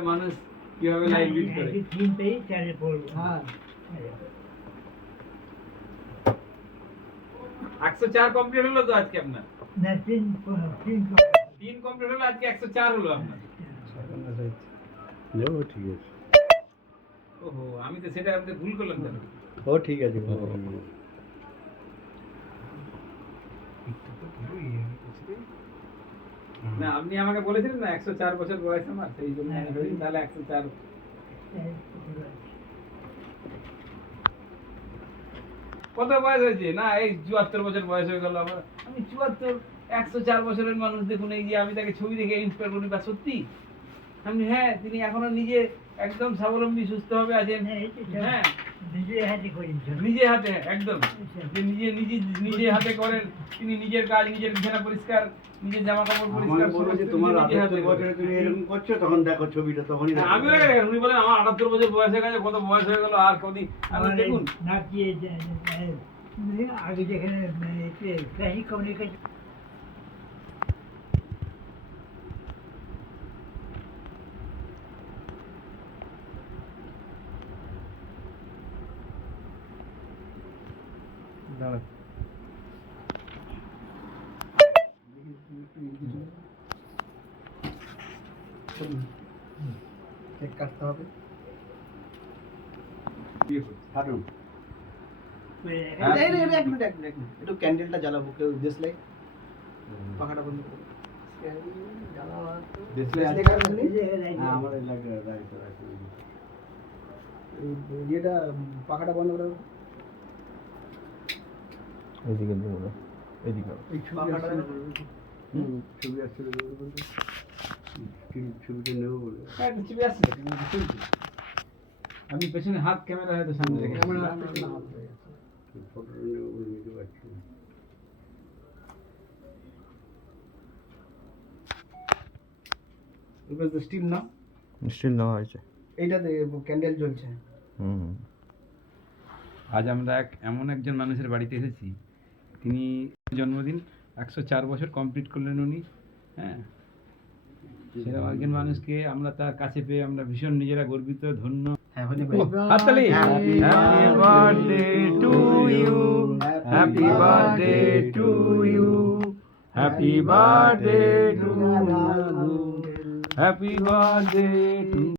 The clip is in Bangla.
একটা মানুষ কিভাবে লাইফ লিড করে। তিনটেই চারে পড়বো। হ্যাঁ 104 কমপ্লিট হলো তো আজকে আপনার। না তিন 3 কমপ্লিট হলো আজকে 104 হলো আপনার। ও ঠিক আছে। ওহো আমি তো সেটা আপনি ভুল করলাম কেন? ও ঠিক আছে। না আপনি আমাকে বলেছিলেন না 104 বছর বয়স আমার, সেই জন্য আমি ধরি তাহলে 104। কত বয়স হয়েছে? না এই 74 বছর বয়স হয়ে গেল আমার। আমি 74 104 বছরের মানুষ দেখুন, এই যে আমি তাকে ছবি দেখে ইন্সপায়ার করি, বা সত্যি আমি হ্যাঁ তিনি এখনো নিজে একদম স্বাবলম্বী সুস্থভাবে আছেন। হ্যাঁ নিজের হাতে করি নিজে হাতে একদম যে নিজে হাতে করেন তিনি, নিজের কাজ, নিজের বিছানা পরিষ্কার, নিজের জামা কাপড় পরিষ্কার। আমার বলো যে তোমার 78 বছরে তুমি এরকম করছো, তখন দেখো ছবিটা, তখনই হ্যাঁ, আমি উনি বলেন আমার 78 বছর বয়স হয়ে গেছে, কত বয়স হয়ে গেল আর কদিন। আমি দেখুন নাকি আগে যেখানে ক্লাসিক কমিউনিকেশন কেক কাটতে হবে। হাঁটুন। এক মিনিট একটু ক্যান্ডেলটা জ্বালাবো, কেউ দেশলাই পাখাটা বন্ধ করো। দেশলাই আছে দেখার কাছে? জন্য? হ্যাঁ আমার এলাকায় রাইট। ইয়েটা পাখাটা বন্ধ করো। এদিকে দেবো না, এদিকে এই ছবি পাখাটা আসছে। ছবি আসছে ছবিটা নেবো বলে। হ্যাঁ চিপে আসছে, চলছে। আমি পেছনে হাত ক্যামেরা হয়তো সামনে রেখে ক্যামেরা ফটোটা নেবো বলে নিতে পারছি না। এবার তো স্টিল না, স্টিল নেওয়া হয়েছে। এইটাতে ক্যান্ডেল জ্বলছে। হুম আজ আমরা এমন একজন মানুষের বাড়িতে এসেছি, তিনি জন্মদিন 104 বছর কমপ্লিট করলেন উনি। হ্যাঁ সেরকম একজন মানুষকে আমরা তার কাছে পেয়ে আমরা ভীষণ নিজেরা গর্বিত, ধন্য। হ্যাঁ হলি হাততালি। Happy birthday to you, happy birthday to you, happy birthday to you, happy birthday to